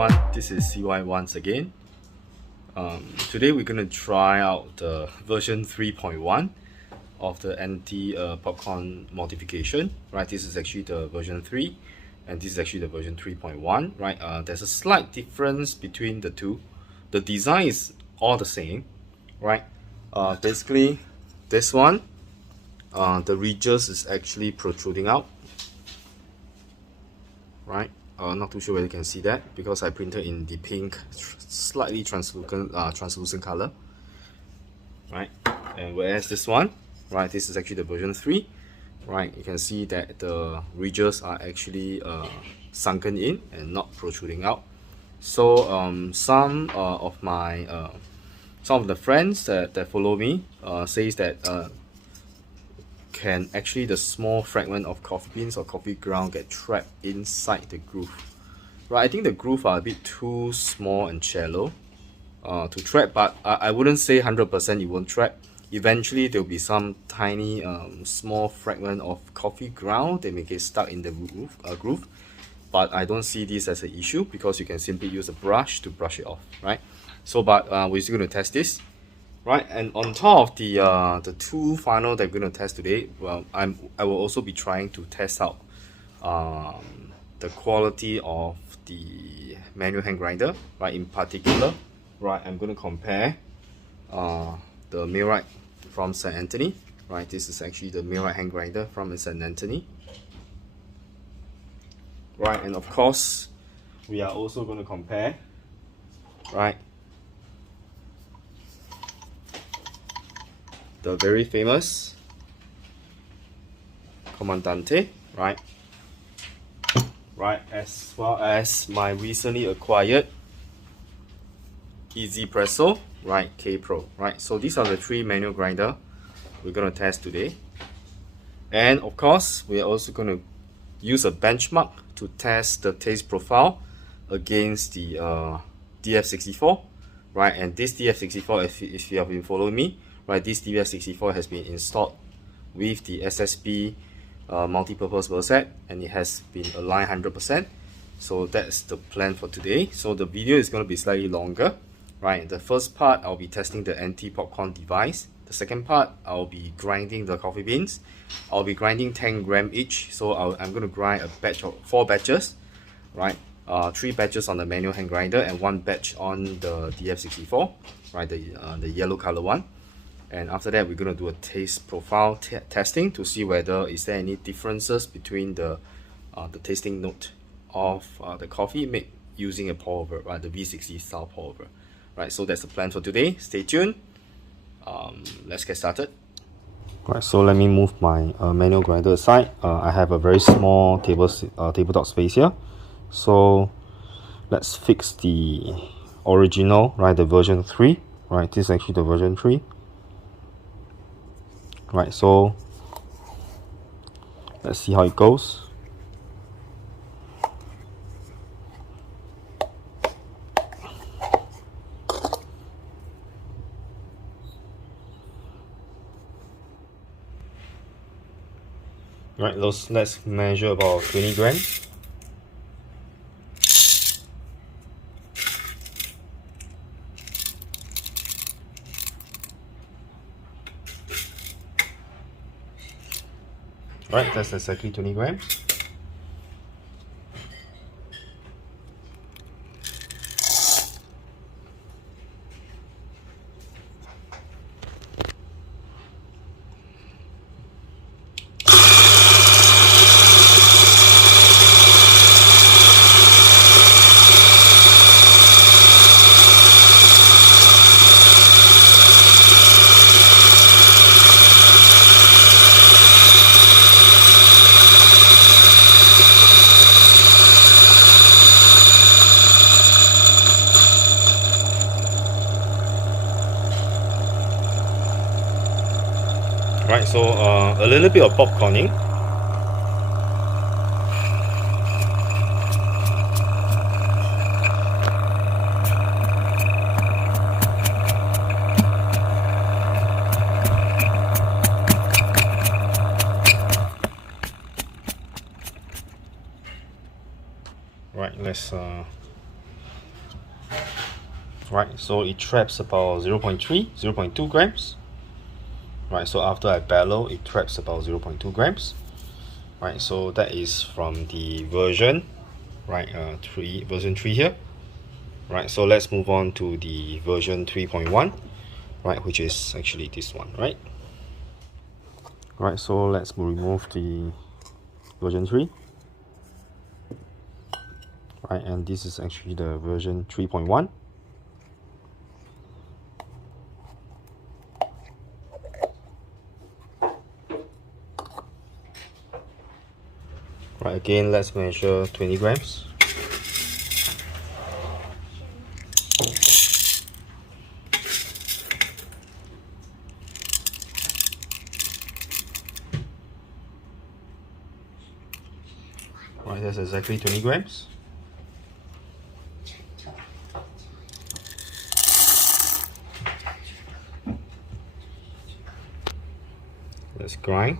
everyone, this is CY once again. Today we're going to try out the version 3.1 of the anti-popcorn modification. Right, this is actually the version 3 and this is actually the version 3.1. Right, there's a slight difference between the two. The design is all the same. Right, basically this one, the ridges is actually protruding out. Right, not too sure whether you can see that because I printed in the pink, slightly translucent color. Right, and whereas this one, right, this is actually the version 3. Right, you can see that the ridges are actually sunken in and not protruding out. So some of the friends that follow me says that can actually the small fragment of coffee beans or coffee ground get trapped inside the groove. Right, I think the groove are a bit too small and shallow to trap, but I wouldn't say 100% it won't trap. Eventually there will be some tiny small fragment of coffee ground that may get stuck in the groove, but I don't see this as an issue because you can simply use a brush to brush it off. Right, so but we're still going to test this. Right, and on top of the two funnel that we're going to test today, well, I will also be trying to test out the quality of the manual hand grinder. Right, in particular, right, I'm going to compare the Millwright from St. Anthony. Right, this is actually the Millwright hand grinder from St. Anthony. Right, and of course, we are also going to compare, right, the very famous Commandante, right, as well as my recently acquired g-iota, right, K Pro. Right, so these are the three manual grinder we're going to test today, and of course we are also going to use a benchmark to test the taste profile against the DF64. Right, and this DF64, if you have been following me, right, this DF64 has been installed with the SSP Multipurpose burr set, and it has been aligned 100%. So that's the plan for today. So the video is going to be slightly longer. Right, the first part I'll be testing the anti-popcorn device. The second part I'll be grinding the coffee beans. I'll be grinding 10 grams each. So I'm going to grind a batch of 4 batches. Right, 3 batches on the manual hand grinder and 1 batch on the DF64. Right, the yellow color one. And after that, we're going to do a taste profile testing to see whether is there any differences between the tasting note of the coffee made using a pour over, right, the V60 style pour over. Right, so that's the plan for today. Stay tuned. Let's get started. Right, so let me move my manual grinder aside. I have a very small tabletop space here. So let's fix the original, right, the version 3. Right, this is actually the version 3. Right, so let's see how it goes. Right, let's measure about 20 grams. Right, that's exactly 20 grams. Right, so a little bit of popcorning. Right, let's Right, so it traps about 0.2 grams. Right, so after I bellow, it traps about 0.2 grams. Right, so that is from the version, right, version 3 here. Right, so let's move on to the version 3.1, right, which is actually this one, right? Right, so let's remove the version 3. Right, and this is actually the version 3.1. Right, again, let's measure 20 grams. Right, that's exactly 20 grams. Let's grind.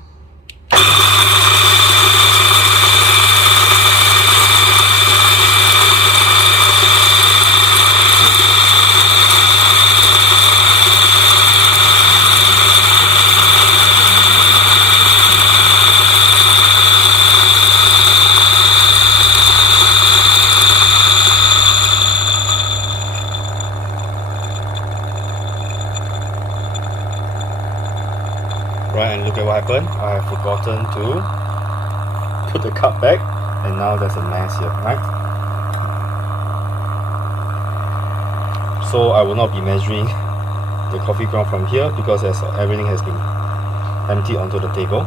Right, and look at what happened. I have forgotten to put the cup back, and now there's a mess here, right? So I will not be measuring the coffee ground from here because everything has been emptied onto the table.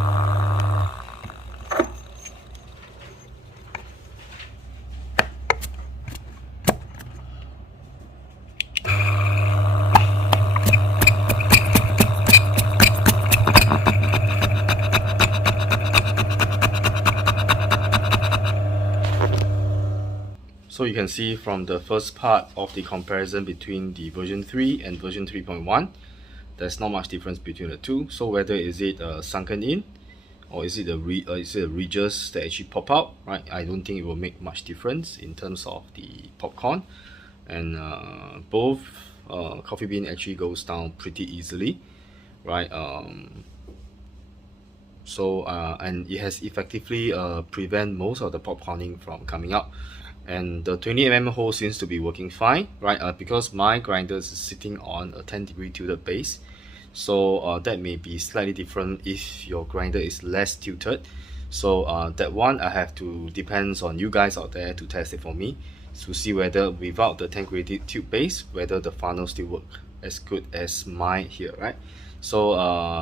So you can see from the first part of the comparison between the version 3 and version 3.1, there's not much difference between the two. So whether is it sunken in, or is it the ridges that actually pop out, right? I don't think it will make much difference in terms of the popcorn, and both coffee bean actually goes down pretty easily, right? And it has effectively prevent most of the popcorning from coming out. And the 20mm hole seems to be working fine, right? Because my grinder is sitting on a 10-degree tilted base, so that may be slightly different if your grinder is less tilted. So that one I have to depends on you guys out there to test it for me to see whether without the 10-degree tilt base, whether the funnel still work as good as mine here, right? So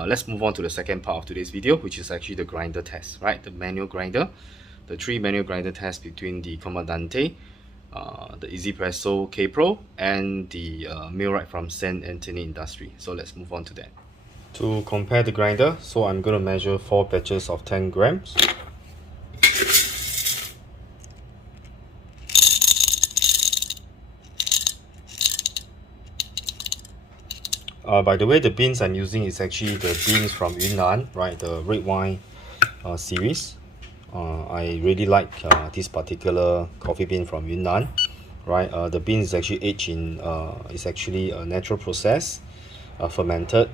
let's move on to the second part of today's video, which is actually the grinder test, right? The manual grinder. The 3 manual grinder tests between the Comandante, the 1zpresso K Pro, and the Millwright from St. Anthony Industry. So let's move on to that. To compare the grinder, so I'm going to measure 4 batches of 10 grams. By the way, the beans I'm using is actually the beans from Yunnan, right? The red wine series. I really like this particular coffee bean from Yunnan, right? The bean is actually aged in, it's actually a natural process, fermented,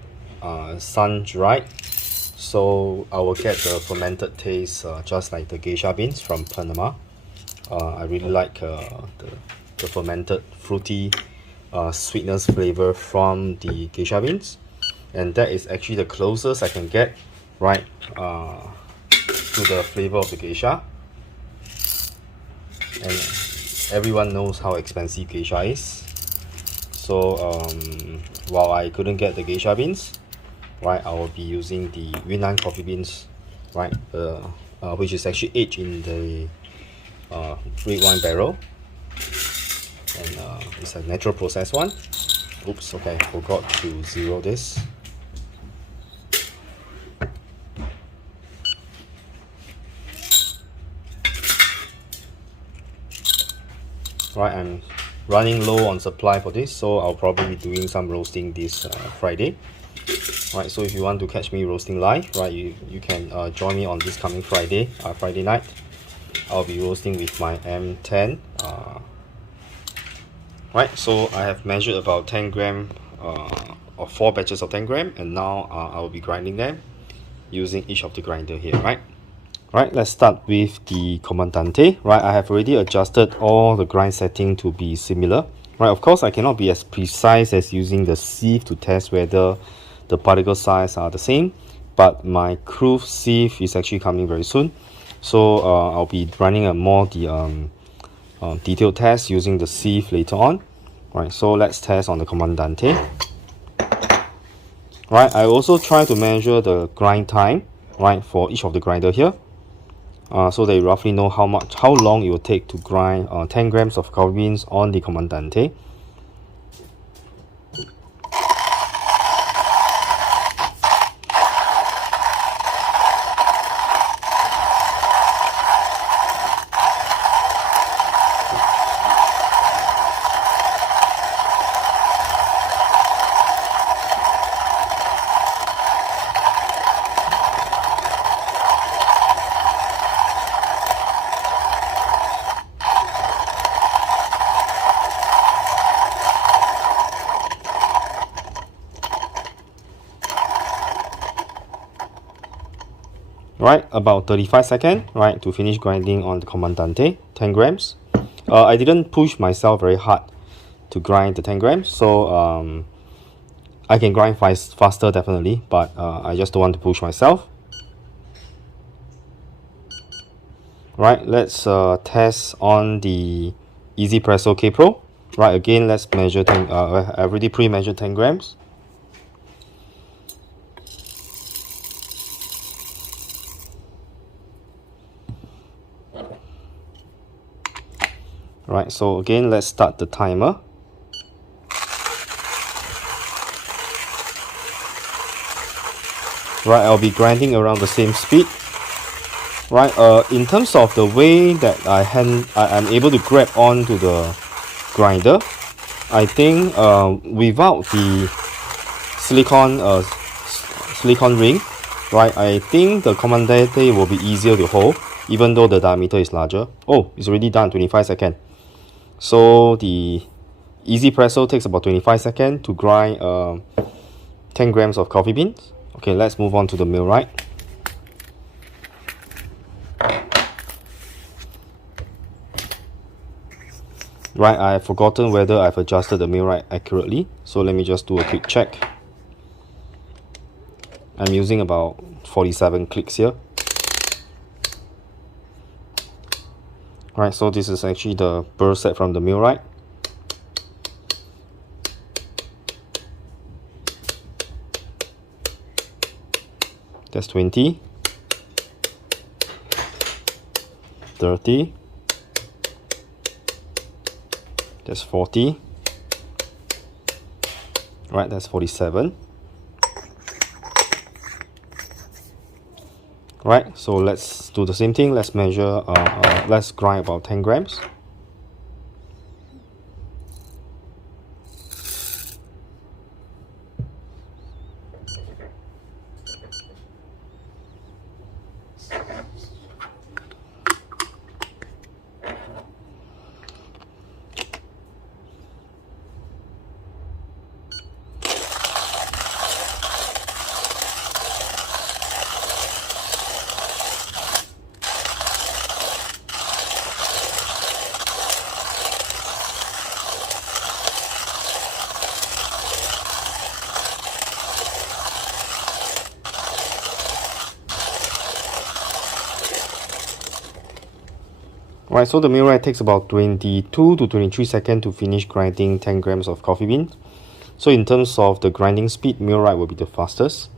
sun-dried, so I will get the fermented taste just like the geisha beans from Panama. I really like the fermented fruity sweetness flavor from the geisha beans, and that is actually the closest I can get, right? To the flavor of the geisha. And everyone knows how expensive geisha is, so while I couldn't get the geisha beans, right, I will be using the Yunnan coffee beans, right, which is actually aged in the red wine barrel, and it's a natural process one. Oops, okay, I forgot to zero this. Right, I'm running low on supply for this, so I'll probably be doing some roasting this Friday. Right, so if you want to catch me roasting live, right, you can join me on this coming Friday, Friday night. I'll be roasting with my M10. Right, so I have measured about 10 gram or 4 batches of 10 gram, and now I will be grinding them using each of the grinder here, right? Right, let's start with the Commandante. Right, I have already adjusted all the grind setting to be similar. Right, of course I cannot be as precise as using the sieve to test whether the particle size are the same, but my groove sieve is actually coming very soon, so I'll be running a more detailed test using the sieve later on. Right, so let's test on the Commandante. Right, I also try to measure the grind time, right, for each of the grinder here, so they roughly know how long it will take to grind 10 grams of coffee beans on the Commandante. Right, about 35 seconds, right, to finish grinding on the Commandante, 10 grams. I didn't push myself very hard to grind the 10 grams, so I can grind faster definitely, but I just don't want to push myself. Right, let's test on the SSP K Pro. Right, again, let's measure 10, I already pre-measured 10 grams. Right, so again, let's start the timer. Right, I'll be grinding around the same speed. Right, in terms of the way that I'm able to grab onto the grinder, I think without the silicone ring, right, I think the Commandante will be easier to hold, even though the diameter is larger. Oh, it's already done, 25 seconds. So the SSP takes about 25 seconds to grind 10 grams of coffee beans. Okay, let's move on to the Millwright. Right, I've forgotten whether I've adjusted the Millwright accurately, so let me just do a quick check. I'm using about 47 clicks here. Right, so this is actually the burr set from the Millwright. That's 20, 30, that's 40, right, that's 47. Right, so let's do the same thing. Let's measure, let's grind about 10 grams. Right, so the Mailride takes about 22 to 23 seconds to finish grinding 10 grams of coffee beans. So in terms of the grinding speed, Mailride will be the fastest,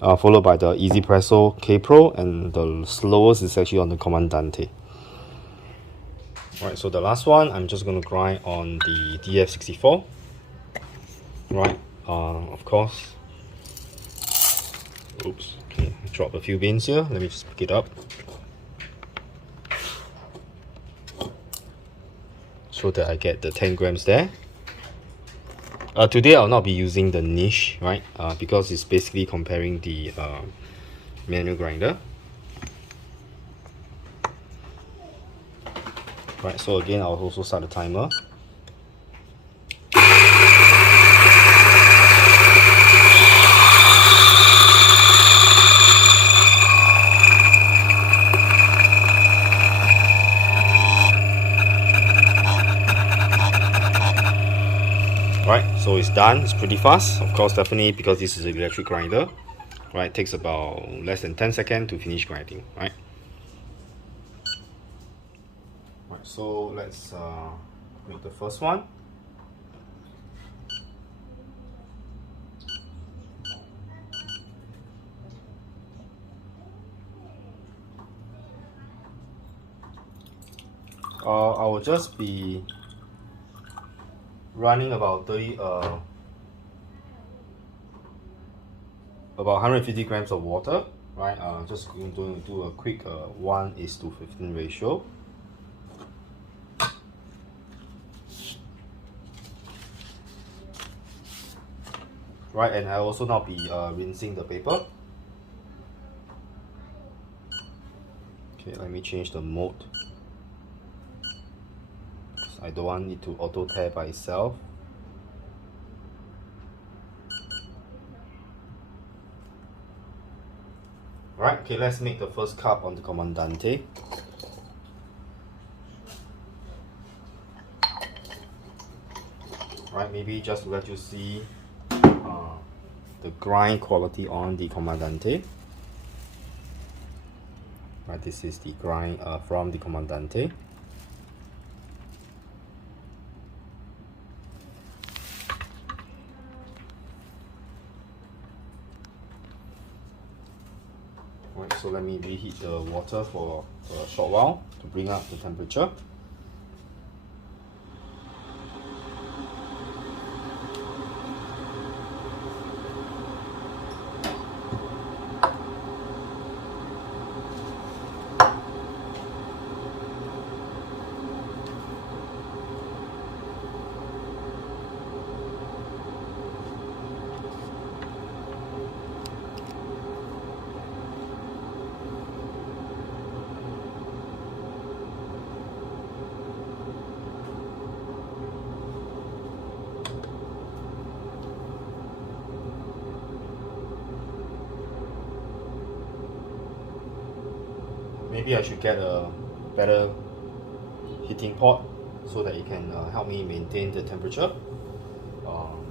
followed by the SSP K Pro, and the slowest is actually on the Commandante. Right, so the last one, I'm just going to grind on the DF64. Right, of course. Oops, okay, I dropped a few beans here. Let me just pick it up, so that I get the 10 grams there. Today I'll not be using the niche, right? Because it's basically comparing the manual grinder. Right, so again, I'll also start the timer. so it's done. It's pretty fast. Of course, definitely because this is an electric grinder, right? It takes about less than 10 seconds to finish grinding, right? Right, so let's make the first one. I will just be running about about 150 grams of water, right? Just going to do a quick 1:15 ratio. Right, and I also now be rinsing the paper. Okay, let me change the mode. I don't want it to auto tear by itself. Right, okay, let's make the first cup on the Commandante. Right, maybe just to let you see the grind quality on the Commandante. Right, this is the grind from the Commandante. Right, so let me reheat the water for a short while to bring up the temperature. Maybe I should get a better heating pot so that it can help me maintain the temperature.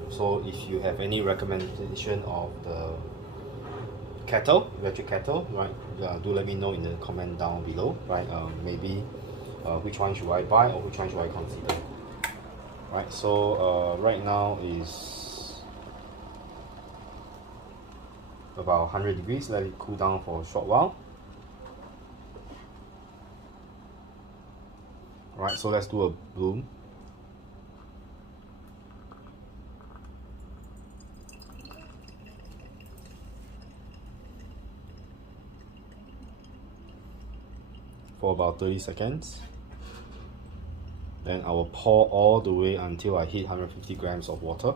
So if you have any recommendation of the kettle, electric kettle, right, do let me know in the comment down below, right? Maybe which one should I buy or which one should I consider? Right, so right now is about 100 degrees. Let it cool down for a short while. Right, so let's do a bloom. For about 30 seconds. Then I will pour all the way until I hit 150 grams of water.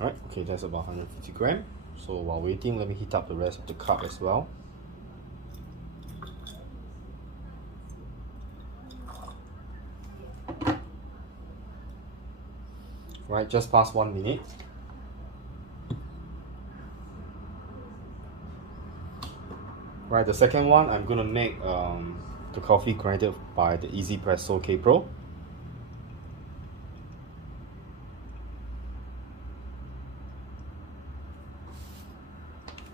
Alright, okay, that's about 150 grams. So while waiting, let me heat up the rest of the cup as well. Right, just past 1 minute. Right, the second one, I'm gonna make the coffee grinded by the SSP K Pro.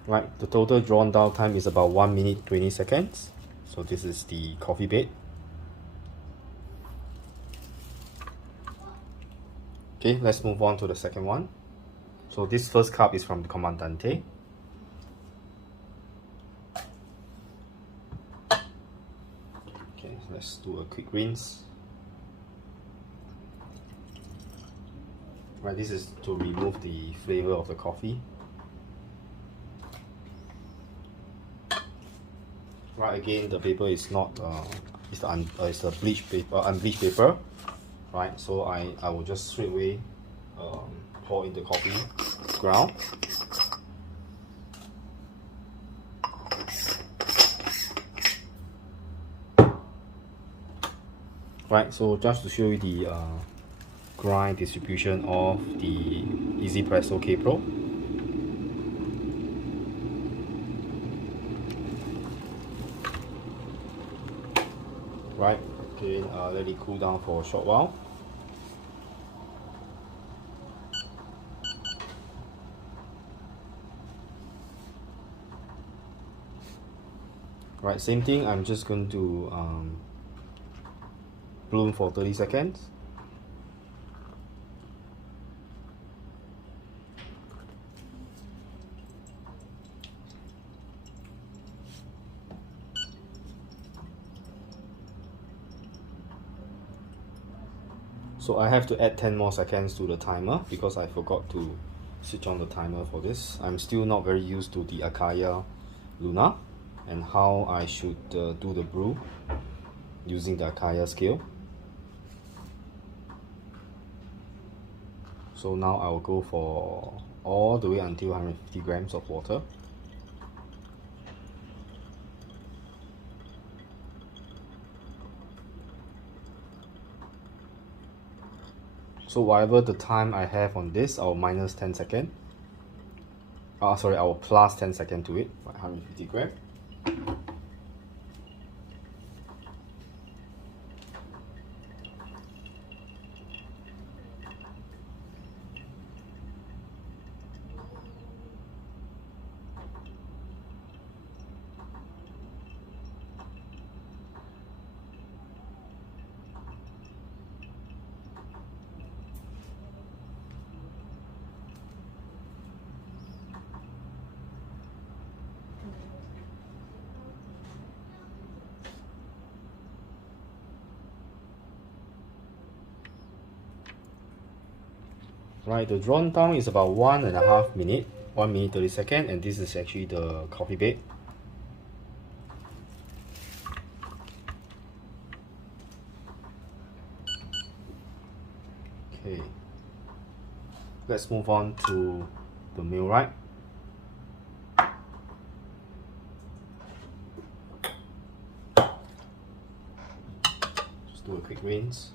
Right, the total drawn down time is about 1 minute 20 seconds. So this is the coffee bed. Okay, let's move on to the second one. So this first cup is from the Commandante. Okay, let's do a quick rinse. Right, this is to remove the flavor of the coffee. Right, again, the paper is not it's the bleached paper, unbleached paper. Right, so I will just straight away pour in the coffee ground. Right, so just to show you the grind distribution of the SSP K-Pro. Right, again, let it cool down for a short while. Right, same thing, I'm just going to bloom for 30 seconds. So I have to add 10 more seconds to the timer because I forgot to switch on the timer for this. I'm still not very used to the Akaya Luna and how I should do the brew using the Akaya scale. So now I will go for all the way until 150 grams of water. So whatever the time I have on this, I'll minus 10 seconds. Sorry, I will plus 10 seconds to it, 150 grams. Right, the drawn time is about 1.5 minutes, 1 minute 30 seconds, and this is actually the coffee bed. Okay, let's move on to the Mailride. Just do a quick rinse.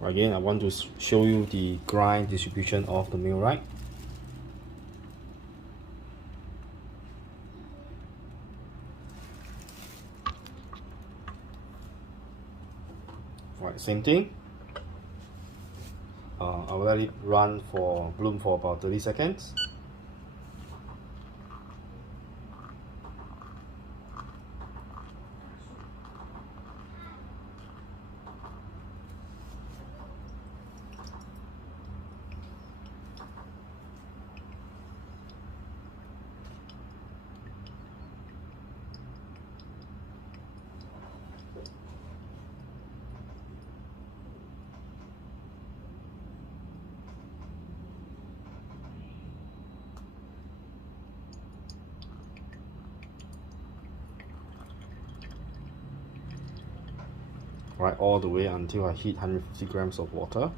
Again, I want to show you the grind distribution of the Millwright. Right, same thing. I will let it bloom for about 30 seconds. Right, all the way until I hit 150 grams of water.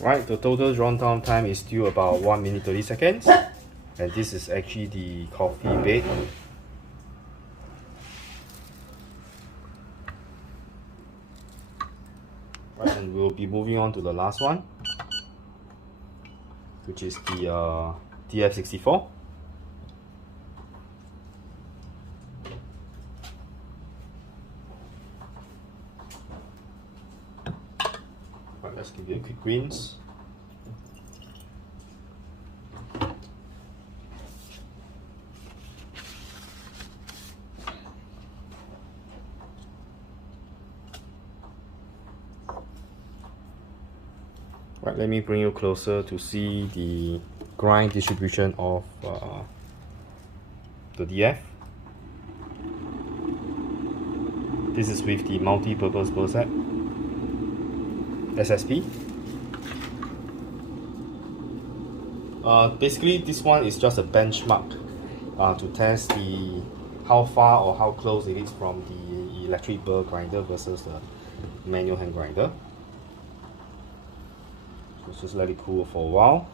Right, the total drawn down time is still about 1 minute 30 seconds, and this is actually the coffee bed. Right, and we'll be moving on to the last one, which is the DF64. Right, let's give it a quick rinse. Right, let me bring you closer to see the grind distribution of the DF. This is with the multi-purpose burr set, SSP. Basically, this one is just a benchmark to test how far or how close it is from the electric burr grinder versus the manual hand grinder. So just let it cool for a while.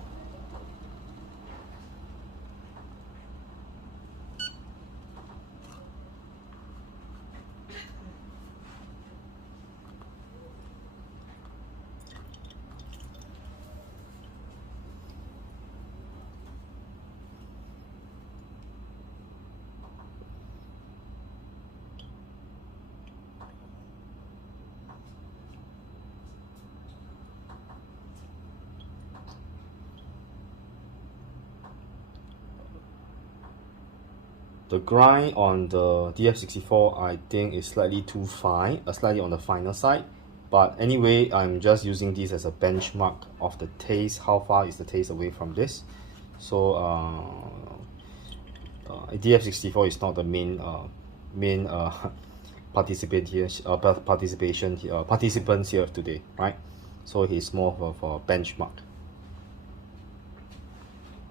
The grind on the DF64 I think is slightly too fine, slightly on the finer side. But anyway, I'm just using this as a benchmark of the taste, how far is the taste away from this. So DF64 is not the main participants here today, right? So he's more of a benchmark.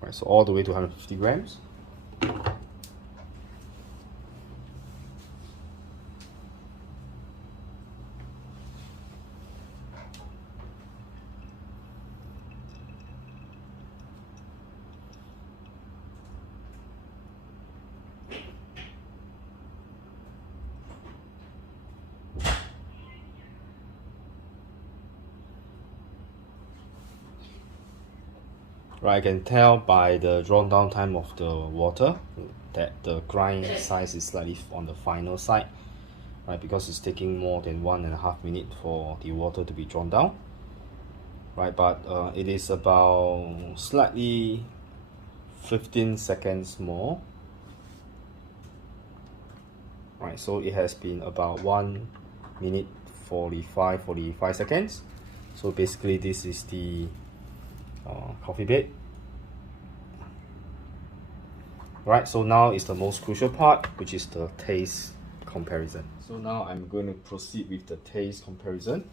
Right, so all the way to 150 grams. Right, I can tell by the drawn down time of the water that the grind size is slightly on the final side, right? Because it's taking more than 1.5 minutes for the water to be drawn down, right? But it is about slightly 15 seconds more, right? So it has been about 1 minute 45 seconds. So basically, this is the coffee bed. Right, so now is the most crucial part, which is the taste comparison. So now I'm going to proceed with the taste comparison.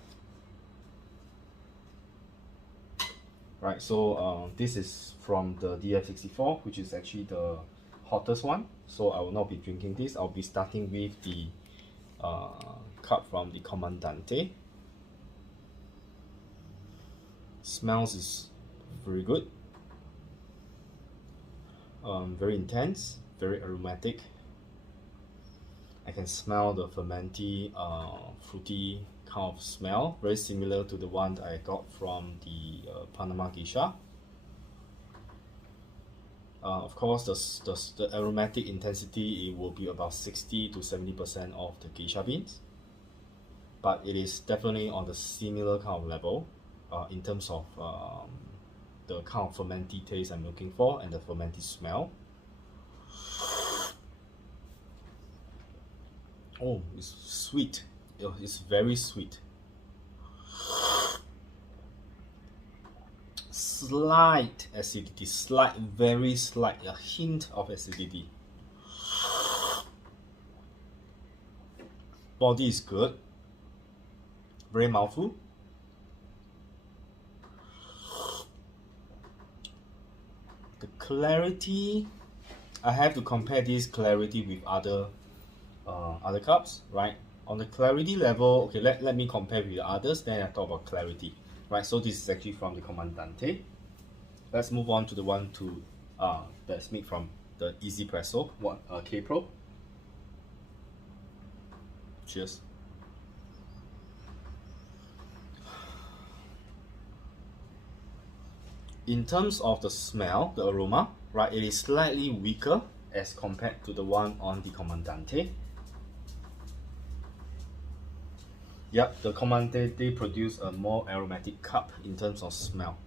Right, so this is from the DF64, which is actually the hottest one. So I will not be drinking this. I'll be starting with the cup from the Commandante. Smells is very good, very intense, very aromatic. I can smell the fermenty, fruity kind of smell, very similar to the one that I got from the Panama geisha. Of course, the aromatic intensity, it will be about 60 to 70% of the geisha beans, but it is definitely on the similar kind of level in terms of the kind of fermenty taste I'm looking for and the fermenty smell. Oh, it's sweet. It's very sweet. Slight acidity, very slight, a hint of acidity. Body is good, very mouthful. The clarity, I have to compare this clarity with other cups, right? On the clarity level, okay, let me compare with the others, then I talk about clarity, right? So this is actually from the Commandante. Let's move on to the one that's made from the 1zpresso, K Pro. Cheers. in terms of the smell, the aroma, right, it is slightly weaker as compared to the one on the Comandante. Yep, the Comandante produce a more aromatic cup in terms of smell.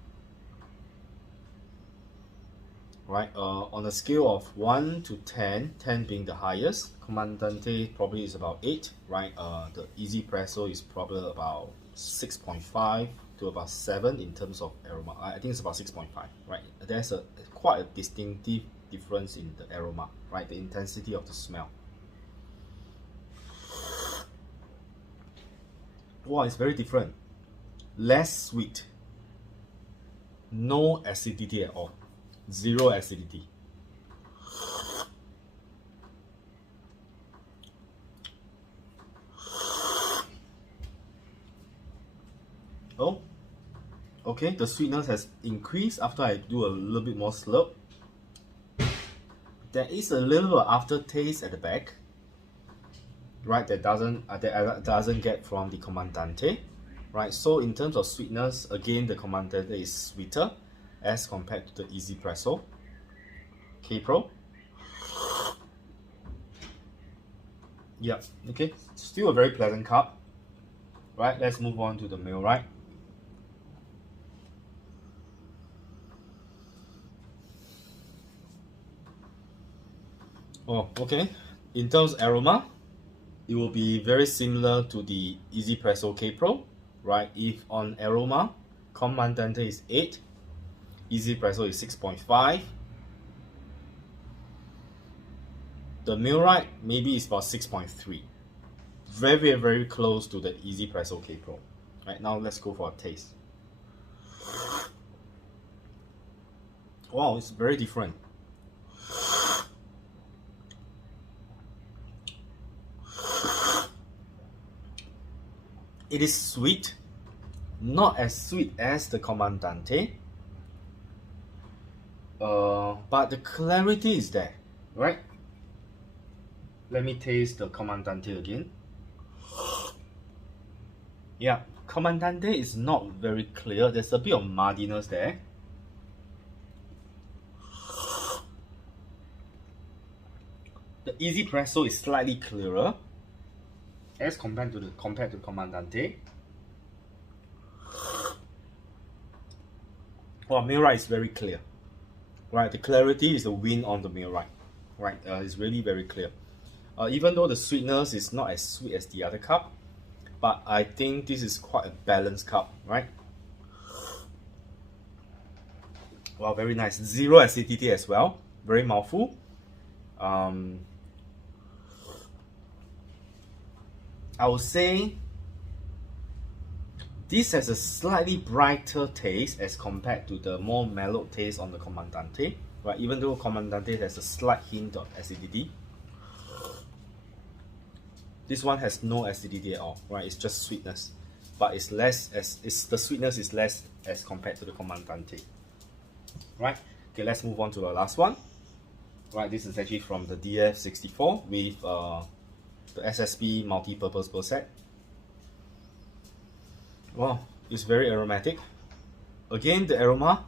Right, on a scale of 1 to 10, 10 being the highest, Comandante probably is about 8, right? The SSP is probably about 6.5 to about 7 in terms of aroma. I think it's about 6.5, right? There's quite a distinctive difference in the aroma, right? The intensity of the smell. Wow, it's very different. Less sweet, no acidity at all. Zero acidity. Oh, okay, the sweetness has increased after I do a little bit more slurp. There is a little aftertaste at the back, right? That doesn't get from the Comandante, right? So in terms of sweetness, again, the Comandante is sweeter as compared to the SSP K-Pro. Yeah, okay, still a very pleasant cup. Right, let's move on to the Mailride. Oh, okay. In terms of aroma, it will be very similar to the SSP K-Pro, right? If on aroma, Comandante is 8, SSP is 6.5. The Millwright maybe is about 6.3. Very, very close to the SSP K-Pro. Right, now let's go for a taste. Wow, it's very different. It is sweet, not as sweet as the Comandante, but the clarity is there, right? Let me taste the Comandante again. Yeah, Comandante is not very clear. There's a bit of muddiness there. The SSP is slightly clearer as compared to Comandante. Well, Mailride is very clear, right? The clarity is the win on the Mailride, right? It's really very clear. Even though the sweetness is not as sweet as the other cup, but I think this is quite a balanced cup, right? Wow, very nice. Zero acidity as well. Very mouthful. I would say this has a slightly brighter taste as compared to the more mellow taste on the Comandante, right? Even though Comandante has a slight hint of acidity, this one has no acidity at all, right? It's just sweetness, but it's less the sweetness is less as compared to the Comandante, right? Okay, let's move on to the last one. Right, this is actually from the DF64 with the SSP Multipurpose burr set. Wow, it's very aromatic. Again, the aroma,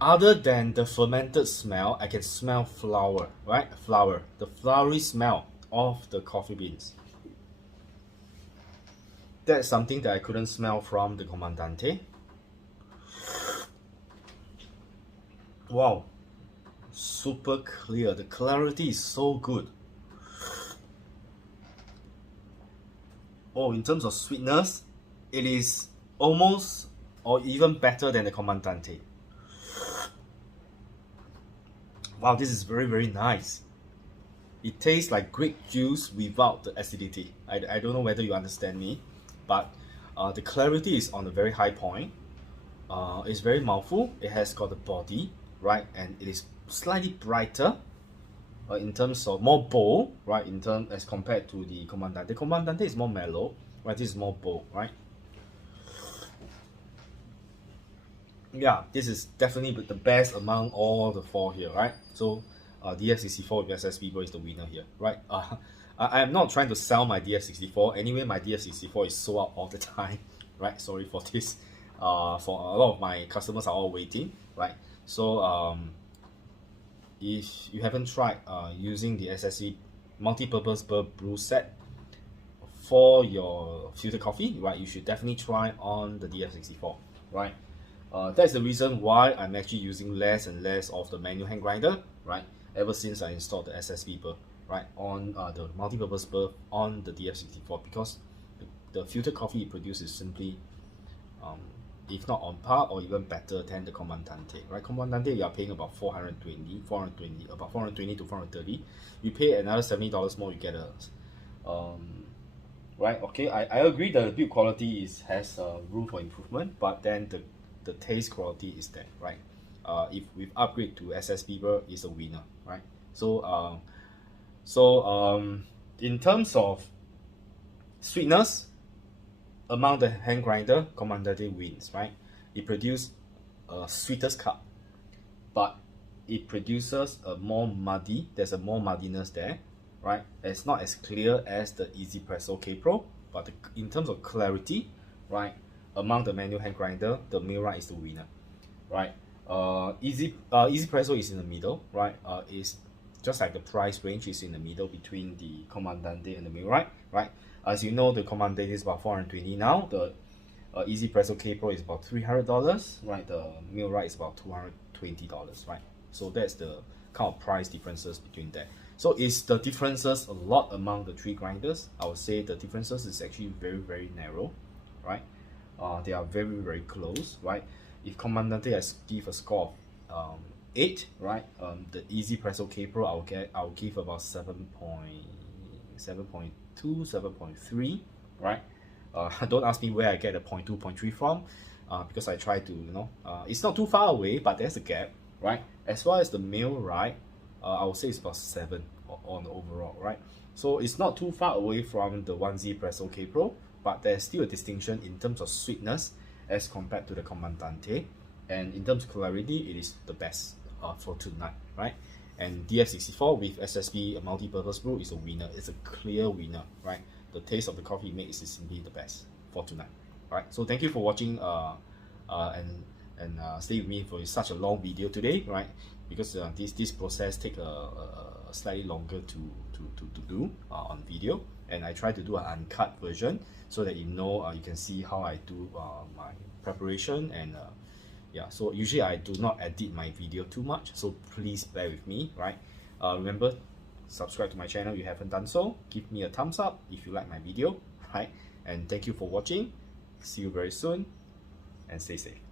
other than the fermented smell, I can smell flower, right? Flower, the flowery smell of the coffee beans. That's something that I couldn't smell from the Comandante. Wow, super clear. The clarity is so good. Oh, in terms of sweetness, it is almost or even better than the Comandante. Wow, this is very, very nice. It tastes like grape juice without the acidity. I don't know whether you understand me, but the clarity is on a very high point. It's very mouthful. It has got a body, right, and it is slightly brighter in terms of more bold, right, in terms as compared to the Comandante. The Comandante is more mellow, right? This is more bold, right? Yeah, this is definitely the best among all the four here, right? So DF64 with SSP is the winner here, right? I am not trying to sell my DF64. Anyway, my DF64 is sold out all the time, right? Sorry for this. For a lot of my customers are all waiting, right? So if you haven't tried using the SSP multi-purpose burr brew set for your filter coffee, right, you should definitely try on the DF64, right? That's the reason why I'm actually using less and less of the manual hand grinder, right, ever since I installed the SSP burr, right, on the multi-purpose burr on the DF64, because the filter coffee it produces simply if not on par or even better than the Commandante, right? Commandante you are paying about 420 about 420 to 430. You pay another $70 more, you get a right, okay, I agree that the build quality has room for improvement, but then the taste quality is there, right? If we upgrade to SSP burr, is a winner, right? So in terms of sweetness, among the hand grinder, Commandante wins, right? It produces a sweetest cup, but it produces a more muddy, there's a more muddiness there, right? It's not as clear as the SSP K Pro, but in terms of clarity, right, among the manual hand grinder, the Mailride is the winner, right? SSP is in the middle, right? Is just like the price range is in the middle between the Commandante and the Millwright, right? As you know, the Commandante is about 420 now. The SSP K Pro is about $300, right? The Millwright is about $220, right? So that's the kind of price differences between that. So is the differences a lot among the three grinders? I would say the differences is actually very, very narrow, right? They are very, very close, right? If Commandante has give a score of 8, right? The SSP K Pro I'll give about 7.2, 7.3, right? Don't ask me where I get the 0.2, 0.3 from, because I try to, it's not too far away, but there's a gap, right? As far as the Mailride, I would say it's about 7 on overall, right? So it's not too far away from the 1zpresso K Pro, but there's still a distinction in terms of sweetness as compared to the Commandante, and in terms of clarity, it is the best for tonight, right? And DF64 with SSP multi-purpose brew is a winner. It's a clear winner, right? The taste of the coffee it makes is simply the best for tonight. All right. So thank you for watching and stay with me for such a long video today, right? Because this process take a slightly longer to do on video, and I try to do an uncut version so that you can see how I do my preparation. And yeah, so usually I do not edit my video too much, so please bear with me, right? Remember, subscribe to my channel if you haven't done so. Give me a thumbs up if you like my video, right? And thank you for watching. See you very soon, and stay safe.